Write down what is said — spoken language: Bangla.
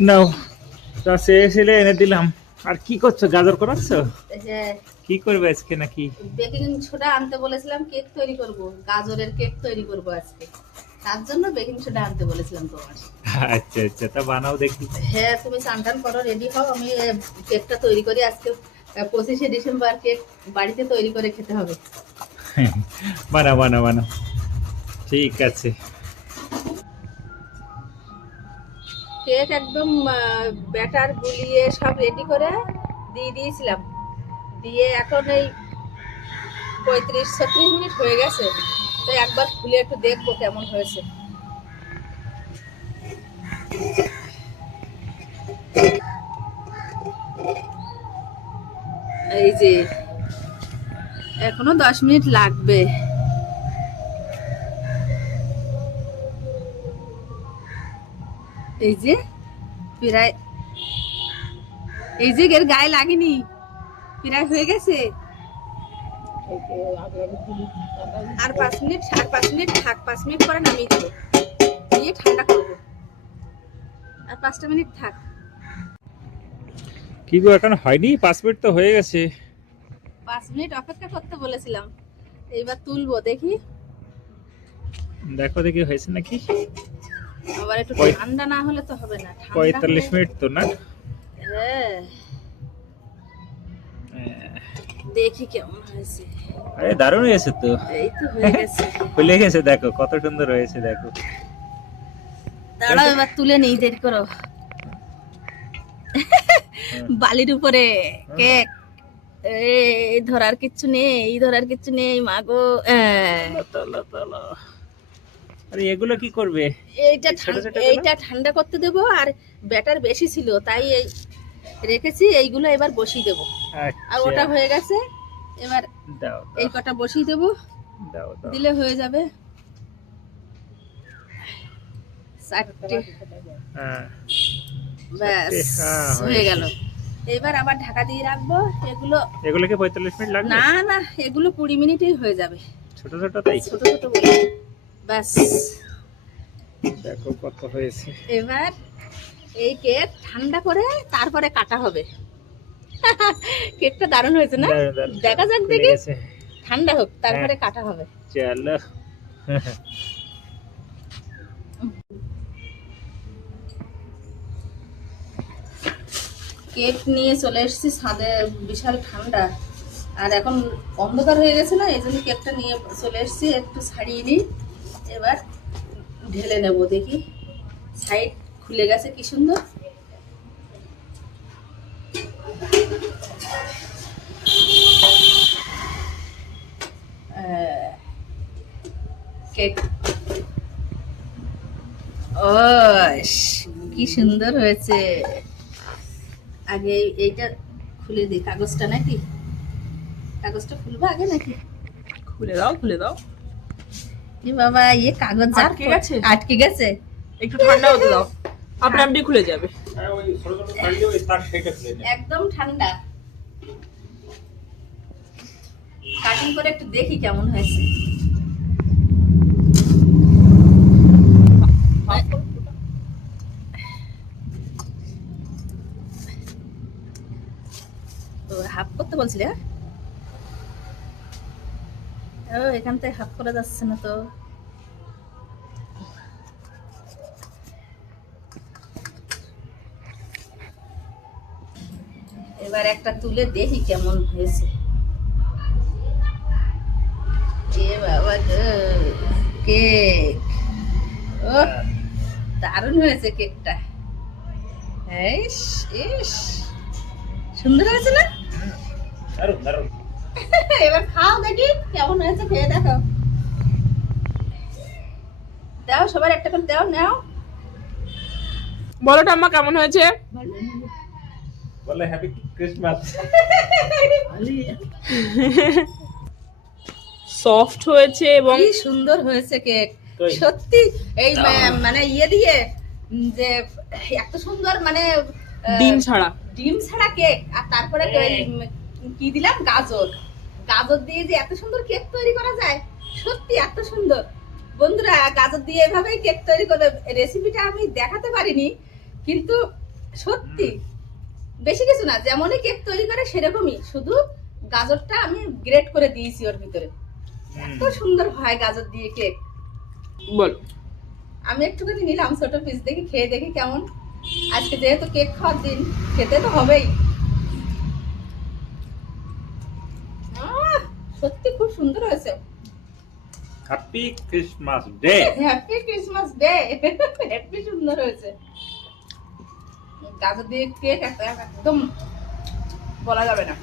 নাও। তা সে এসেলে এনে দিলাম। আর কি করছ? গাজর করাচ্ছ? হ্যাঁ কি করবে আজকে নাকি? বেকিং সোডা আনতে বলেছিলাম কেক তৈরি করব। গাজরের কেক তৈরি করব আজকে। তার জন্য বেকিং সোডা আনতে বলেছিলাম তোমার। আচ্ছা আচ্ছা। তা বানাও দেখি। হ্যাঁ তুমি স্নান টান করো রেডি হও। আমি কেকটা তৈরি করি আজকে। পঁচিশে ডিসেম্বর কেক বাড়িতে তৈরি করে খেতে হবে। বানাও বানাও বানাও। ঠিক আছে। কেক একদম ব্যাটার গুলিয়ে সব রেডি করে দিয়ে দিয়েছিলাম। দিয়ে এখন এই পঁয়ত্রিশ ছত্রিশ মিনিট হয়ে গেছে, তো একবার খুলে একটু দেখব কেমন হয়েছে। এই যে, এখনও দশ মিনিট লাগবে। এই যে প্রায় এই যে এর গায়ে লাগেনি প্রায় হয়ে গেছে। আর পাঁচ মিনিট আর পাঁচ মিনিট থাক পাঁচ মিনিট পরে নামিয়ে দেবো। দিয়ে ঠান্ডা করব আর পাঁচটা মিনিট থাক। কি গো এখন হয়নি? পাঁচ মিনিট তো হয়ে গেছে। পাঁচ মিনিট অপেক্ষা করতে বলেছিলাম। এইবার তুলবো দেখি। দেখো দেখি হয়েছে নাকি। আবার একটু ঠান্ডা না হলে তো হবে না পঁয়তাল্লিশ মিনিট তো না? হ্যাঁ। দেখি কেমন হয়েছে। আরে দারুণ হয়েছে তো। এই তো হয়ে গেছে। খুলে গেছে দেখো কত সুন্দর হয়েছে দেখো। দাঁড়াও এবার তুলে নেই দেরি করো। বালির উপরে কেক। এই ধরার কিচ্ছু নেই এই ধরার কিচ্ছু নেই মাগো আহ, তলো তলো। আরে এগুলো কি করবে? এইটা এইটা ঠান্ডা করতে দেবো আর ব্যাটার বেশি ছিল তাই এই রেখেছি এইগুলো এবার বসিয়ে দেবো। আর ওটা আচ্ছা হয়ে গেছে এবার এই কটা বসিয়ে দেবো। দিলে হয়ে যাবে। চারটে। হ্যাঁ। ব্যাস হ্যাঁ, হয়ে গেল। এবার আবার ঢাকা দিয়ে রাখব এগুলো এগুলো কি পঁয়তাল্লিশ মিনিট লাগবে? না না এগুলো কুড়ি মিনিটেই হয়ে যাবে। ছোট ছোট তাই? ছোট ছোট ব্যাস। দেখো কত হয়েছে। এবার এই কেক ঠান্ডা করে তারপরে কাটা হবে। কেকটা দারুণ হয়েছে না। দেখা যাক দেখি। ঠান্ডা হোক তারপরে হ্যাঁ। কাটা হবে। চলো। কেক নিয়ে চলে এসেছি ছাদে বিশাল ঠান্ডা। আর এখন অন্ধকার হয়ে গেছে না এই জন্য কেকটা নিয়ে চলে এসেছি একটু ছাড়িয়ে নিই। এবার ঢেলে নেব, দেখি। সাইড খুলে গেছে কি সুন্দর। কেক। ও কি সুন্দর হয়েছে। আগে এইটা খুলে দিই, কাগজটা নাকি? কাগজটা খুলবো আগে নাকি? খুলে দাও খুলে দাও। এ বাবা ইয়ে কাগজ আটকে গেছে? আটকে গেছে। একটু ঠান্ডা হতে দাও। আপনা আপনি খুলে যাবে। হ্যাঁ, তার সেটা খুলে নেয়। একদম ঠান্ডা। কাটিং করে একটু দেখি কেমন হয়েছে। তো হাফ করতে বলছিলে? হ্যাঁ? ও, এখান থেকে হাফ করা যাচ্ছে না তো। এবার একটা তুলে দেখি কেমন হয়েছে। এ বাবা কেক। ও দারুণ হয়েছে কেকটা। ইস ইস। সুন্দর হয়েছে না? দারুণ দারুণ। এবার খাও দেখি কেমন হয়েছে খেয়ে দেখো। দাও সবার একটা করে দাও নাও। বলো ঠাম্মা কেমন হয়েছে? বলে হ্যাপি ক্রিসমাস সফট হয়েছে এবং সুন্দর হয়েছে কেক। সত্যি এই মানে ইয়ে দিয়ে যে এত সুন্দর মানে ডিম ছাড়া। ডিম ছাড়া কেক আর তারপরে কি দিলাম? গাজর। গাজর দিয়ে যে এত সুন্দর কেক তৈরি করা যায়? সত্যি এত সুন্দর। বন্ধুরা গাজর দিয়ে এভাবে কেক তৈরি করে রেসিপিটা আমি দেখাতে পারিনি কিন্তু সত্যি বেশি কিছু না যেমনই কেক তৈরি করে সেরকমই। শুধু গাজরটা আমি গ্রেট করে দিয়েছি ওর ভিতরে। এত সুন্দর হয় গাজর দিয়ে কেক বলো। আমি একটুখানি নিলাম ছোট পিস দেখি খেয়ে দেখি কেমন। আজকে যেহেতু কেক খাওয়ার দিন খেতে তো হবেই। সত্যি খুব সুন্দর হয়েছে। Happy Christmas day happy Christmas day happy সুন্দর হয়েছে। গাজর দিয়ে কেক একদম বলা যাবে না।